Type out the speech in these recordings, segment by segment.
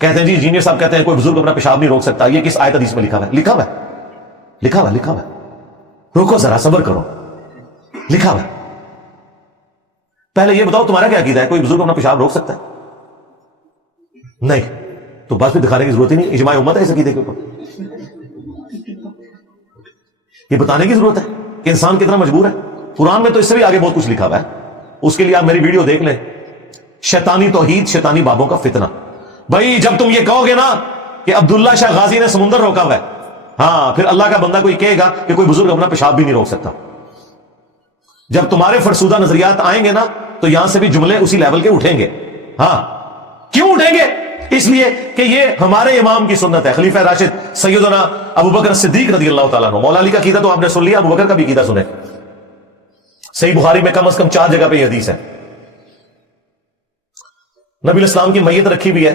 کہتے ہیں جی انجینئر صاحب کہتے ہیں کوئی بزرگ اپنا پیشاب نہیں روک سکتا. یہ کس آیت حدیث میں لکھا ہوا ہے؟ لکھا ہوا ہے, لکھا ہوا ہے, لکھا ہوا ہے. رکو ذرا, صبر کرو, لکھا ہوا ہے. پہلے یہ بتاؤ تمہارا کیا عقیدہ ہے, کوئی بزرگ اپنا پیشاب روک سکتا ہے؟ نہیں. تو بس پھر دکھانے کی ضرورت ہی نہیں, اجماع امت ہے اس عقیدے کے اوپر. یہ بتانے کی ضرورت ہے کہ انسان کتنا مجبور ہے. قرآن میں تو اس سے بھی آگے بہت کچھ لکھا ہوا ہے, اس کے لیے آپ میری ویڈیو دیکھ لیں, شیطانی توحید, شیطانی بابوں کا فتنہ. بھائی جب تم یہ کہو گے نا کہ عبداللہ شاہ غازی نے سمندر روکا ہوا ہے, ہاں پھر اللہ کا بندہ کوئی کہے گا کہ کوئی بزرگ اپنا پیشاب بھی نہیں روک سکتا. جب تمہارے فرسودہ نظریات آئیں گے نا تو یہاں سے بھی جملے اسی لیول کے اٹھیں گے. ہاں کیوں اٹھیں گے؟ اس لیے کہ یہ ہمارے امام کی سنت ہے, خلیفہ راشد سیدنا ابوبکر صدیق رضی اللہ تعالیٰ عنہ. مولا علی کا عقیدہ تو آپ نے سن لیا, ابوبکر کا بھی عقیدہ سنیں. صحیح بخاری میں کم از کم 4 جگہ پہ یہ حدیث ہے. نبی الاسلام کی میت رکھی ہوئی ہے,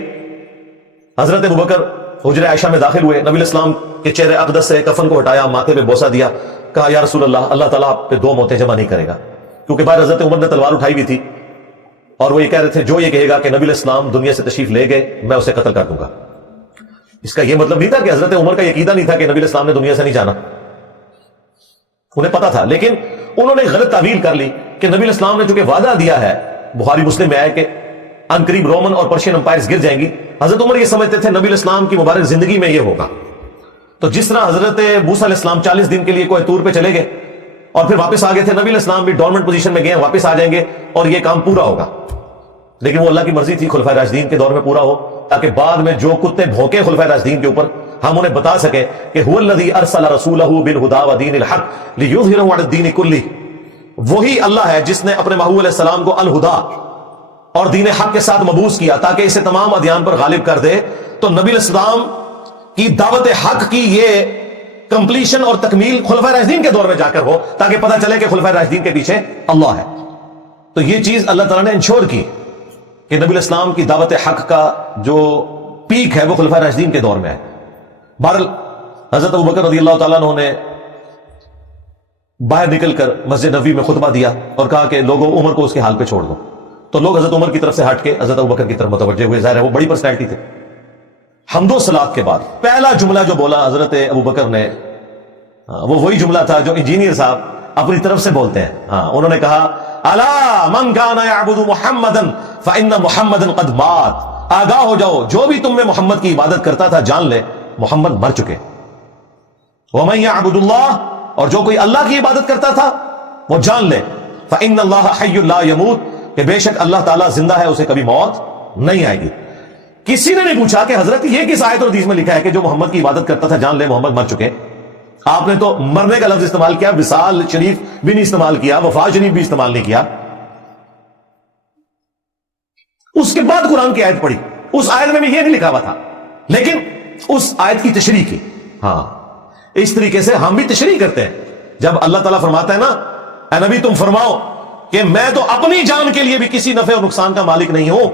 حضرت ابوبکر حجرہ عائشہ میں داخل ہوئے, نبی الاسلام کے چہرے اقدس سے کفن کو ہٹایا, ماتھے پہ بوسہ دیا, کہا یا رسول اللہ, اللہ تعالیٰ آپ پہ 2 موتیں جمع نہیں کرے گا. کیونکہ باہر حضرت عمر نے تلوار اٹھائی ہوئی تھی اور وہ یہ کہہ رہے تھے جو یہ کہے گا کہ نبی الاسلام دنیا سے تشریف لے گئے میں اسے قتل کر دوں گا. اس کا یہ مطلب نہیں تھا کہ حضرت عمر کا یہ عقیدہ نہیں تھا کہ نبی الاسلام نے دنیا سے نہیں جانا, انہیں پتا تھا, لیکن انہوں نے غلط تعویل کر لی کہ نبی الاسلام نے چونکہ وعدہ دیا ہے, بخاری مسلم میں آیا کہ ان قریب رومن اور پرشین امپائرز گر جائیں گی. حضرت عمر یہ سمجھتے تھے نبی الاسلام کی مبارک زندگی میں یہ ہوگا. تو جس طرح حضرت موسیٰ علیہ السلام 40 دن کے لیے کوہ طور پہ چلے گئے اور پھر واپس آ گئے تھے, نبی الاسلام بھی ڈورمنٹ پوزیشن میں گئے, واپس آ جائیں گے اور یہ کام پورا ہوگا. لیکن وہ اللہ کی مرضی تھی خلفائے راشدین کے دور میں پورا ہو, تاکہ بعد میں جو کتے بھونکے خلفائے راشدین کے اوپر ہم انہیں بتا سکیں کہ هو الذی ارسل رسولہ بالہدی ودین الحق لیظہرہ علی الدین کلہ. وہی اللہ ہے جس نے اپنے محبوب علیہ السلام کو الہدا اور دین حق کے ساتھ مبعوث کیا تاکہ اسے تمام ادیان پر غالب کر دے. تو نبی الاسلام کی دعوت حق کی یہ کمپلیشن اور تکمیل خلفائے راشدین کے دور میں جا کر ہو, تاکہ پتہ چلے کہ خلفائے راشدین کے پیچھے اللہ ہے. تو یہ چیز اللہ تعالیٰ نے انشور کی کہ نبی الاسلام کی دعوت حق کا جو پیک ہے وہ خلفائے راشدین کے دور میں ہے. بہرحال حضرت ابوبکر رضی اللہ تعالیٰ عنہ نے باہر نکل کر مسجد نبوی میں خطبہ دیا اور کہا کہ لوگوں عمر کو اس کے حال پہ چھوڑ دو. تو لوگ حضرت عمر کی طرف سے ہٹ کے حضرت ابوبکر کی طرف متوجہ ہوئے, ظاہر ہے وہ بڑی پرسنالٹی تھے. حمد و صلات کے بعد پہلا جملہ جو بولا حضرت ابوبکر نے, وہ وہی جملہ تھا جو انجینئر صاحب اپنی طرف سے بولتے ہیں. انہوں نے کہا الا من کان یعبد محمدا فان محمدا قد مات. آگاہ ہو جاؤ, جو بھی تم میں محمد کی عبادت کرتا تھا جان لے محمد مر چکے. ومن یعبد اللہ, اور جو کوئی اللہ کی عبادت کرتا تھا وہ جان لے فان اللہ حی لا یموت, کہ بے شک اللہ تعالیٰ زندہ ہے, اسے کبھی موت نہیں آئے گی. کسی نے نہیں پوچھا کہ حضرت یہ کس آیت اور حدیث میں لکھا ہے کہ جو محمد کی عبادت کرتا تھا جان لے محمد مر چکے. آپ نے تو مرنے کا لفظ استعمال کیا, وصال شریف بھی نہیں استعمال کیا, وفات شریف بھی استعمال نہیں کیا. اس کے بعد قرآن کی آیت پڑھی, اس آیت میں بھی یہ نہیں لکھا ہوا تھا, لیکن اس آیت کی تشریح کی. ہاں اس طریقے سے ہم بھی تشریح کرتے ہیں. جب اللہ تعالیٰ فرماتا ہے نا اے نبی تم فرماؤ کہ میں تو اپنی جان کے لیے بھی کسی نفع اور نقصان کا مالک نہیں ہوں,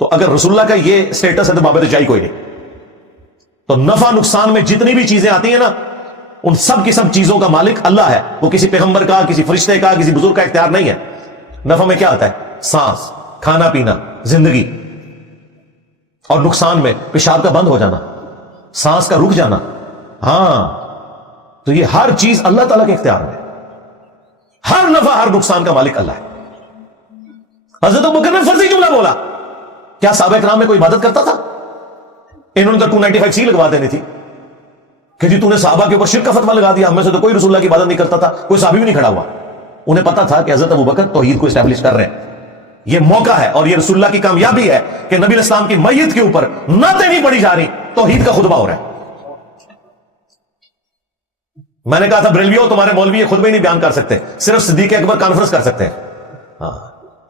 تو اگر رسول اللہ کا یہ سٹیٹس ہے تو بابت چاہیے کوئی نہیں. تو نفع نقصان میں جتنی بھی چیزیں آتی ہیں نا ان سب کی سب چیزوں کا مالک اللہ ہے. وہ کسی پیغمبر کا, کسی فرشتے کا, کسی بزرگ کا اختیار نہیں ہے. نفع میں کیا آتا ہے؟ سانس, کھانا پینا, زندگی. اور نقصان میں پیشاب کا بند ہو جانا, سانس کا رک جانا. ہاں تو یہ ہر چیز اللہ تعالیٰ کے اختیار میں. ہر نفع ہر نقصان کا مالک اللہ ہے. حضرت ابوبکر نے فرضی جملہ بولا. کیا صحابہ کرام میں کوئی عبادت کرتا تھا؟ انہوں نے تو 295 سی لگوا دینی تھی کہ جی تو نے صحابہ کے اوپر شرک کا فتویٰ لگا دیا, ہم میں سے تو کوئی رسول اللہ کی عبادت نہیں کرتا تھا, کوئی صحابی بھی نہیں کھڑا ہوا. انہیں پتا تھا کہ حضرت ابوبکر توحید کو اسٹیبلش کر رہے ہیں, یہ موقع ہے اور یہ رسول اللہ کی کامیابی ہے کہ نبی الاسلام کی میت کے اوپر نعتیں نہیں پڑھی جا رہی, توحید کا خطبہ ہو رہا ہے. میں نے کہا تھا بریلویوں تمہارے مولوی خطبے نہیں بیان کر سکتے, صرف صدیق اکبر کانفرنس کر سکتے ہیں,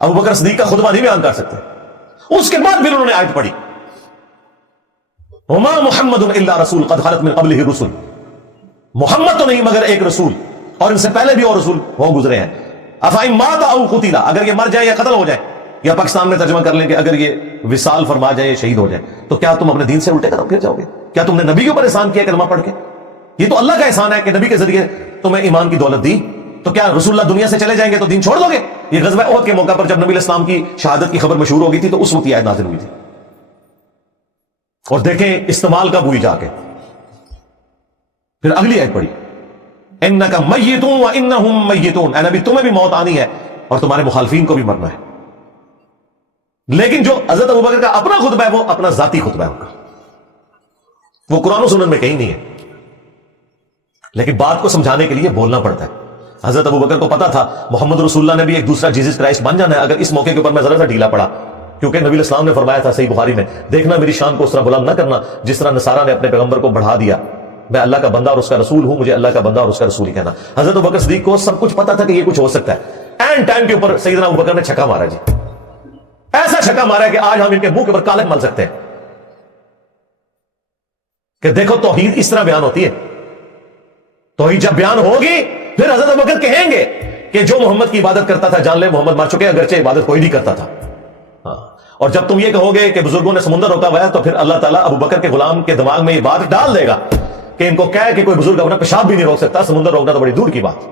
ابوبکر صدیق کا خطبہ نہیں بیان کر سکتے. اس کے بعد پھر انہوں نے آیت پڑھی وما محمد الا رسول قد خلت من قبلہ الرسل, محمد تو نہیں مگر ایک رسول اور ان سے پہلے بھی اور رسول ہو گزرے ہیں. افائن مات او قتل, اگر یہ مر جائے یا قتل ہو جائے, یا پاکستان میں ترجمہ کر لیں کہ اگر یہ وصال فرما جائے یا شہید ہو جائے, تو کیا تم اپنے دین سے الٹے قدم پھر جاؤ گے؟ کیا تم نے نبی کے اوپر احسان کیا کلمہ پڑھ کے؟ یہ تو اللہ کا احسان ہے کہ نبی کے ذریعے تمہیں ایمان کی دولت دی. تو کیا رسول اللہ دنیا سے چلے جائیں گے تو دین چھوڑ دو گے؟ یہ غزوہ احد کے موقع پر جب نبی الاسلام کی شہادت کی خبر مشہور ہو گئی تھی تو اس وقت یہ آیت نازل ہوئی تھی. اور دیکھیں استعمال کب ہوئی جا کے. پھر اگلی آیت پڑھی انک میتون وانہم میتون، اے نبی تمہیں بھی موت آنی ہے اور تمہارے مخالفین کو بھی مرنا ہے. لیکن جو حضرت ابوبکر کا اپنا خطبہ ہے وہ اپنا ذاتی خطبہ ہے ان کا، وہ قرآن و سنن میں کہیں نہیں ہے، لیکن بات کو سمجھانے کے لیے بولنا پڑتا ہے. حضرت ابوبکر کو پتا تھا محمد رسول اللہ نے بھی ایک دوسرا جیزس کرائسٹ بن جانا ہے، اگر اس موقع کے اوپر میں ذرا سا ڈھیلا پڑا، کیونکہ نبی الاسلام نے فرمایا تھا صحیح بخاری میں، دیکھنا میری شان کو اس طرح بلند نہ کرنا جس طرح نصارہ نے اپنے پیغمبر کو بڑھا دیا، میں اللہ کا بندہ اور اس کا رسول ہوں، مجھے اللہ کا بندہ اور اس کا رسول ہی کہنا. حضرت ابوبکر صدیق کو سب کچھ پتا تھا کہ یہ کچھ ہو سکتا ہے. اینڈ ٹائم کے اوپر سیدنا ابوبکر نے چھکا مارا، جی ایسا چھکا مارا ہے کہ آج ہم ان کے منہ کے اوپر کالک مل سکتے ہیں کہ دیکھو توحید اس طرح بیان ہوتی ہے. توحید جب بیان ہوگی پھر حضرت ابوبکر کہیں گے کہ جو محمد کی عبادت کرتا تھا جان لے محمد مر چکے، اگرچہ عبادت کوئی نہیں کرتا تھا. ہاں، اور جب تم یہ کہو گے کہ بزرگوں نے سمندر روکا ہوا ہے تو پھر اللہ تعالیٰ ابوبکر کے غلام کے دماغ میں یہ بات ڈال دے گا کہ ان کو کہے کہ کوئی بزرگ اپنا پیشاب بھی نہیں روک سکتا، سمندر روکنا تو بڑی دور کی بات.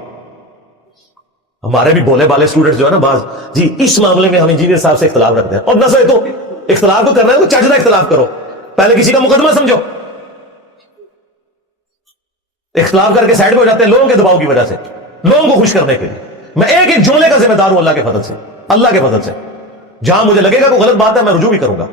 ہمارے بھی بولے بالے اسٹوڈنٹس جو ہے نا بعض، جی اس معاملے میں ہم انجینئر صاحب سے اختلاف رکھتے ہیں، اور نہ تو اختلاف کو کرنا ہے تو چجدہ اختلاف کرو، پہلے کسی کا مقدمہ سمجھو. اختلاف کر کے سائڈ پہ ہو جاتے ہیں لوگوں کے دباؤ کی وجہ سے، لوگوں کو خوش کرنے کے لیے. میں ایک جملے کا ذمہ دار ہوں اللہ کے فضل سے، اللہ کے فضل سے. جہاں مجھے لگے گا کوئی غلط بات ہے میں رجوع بھی کروں گا.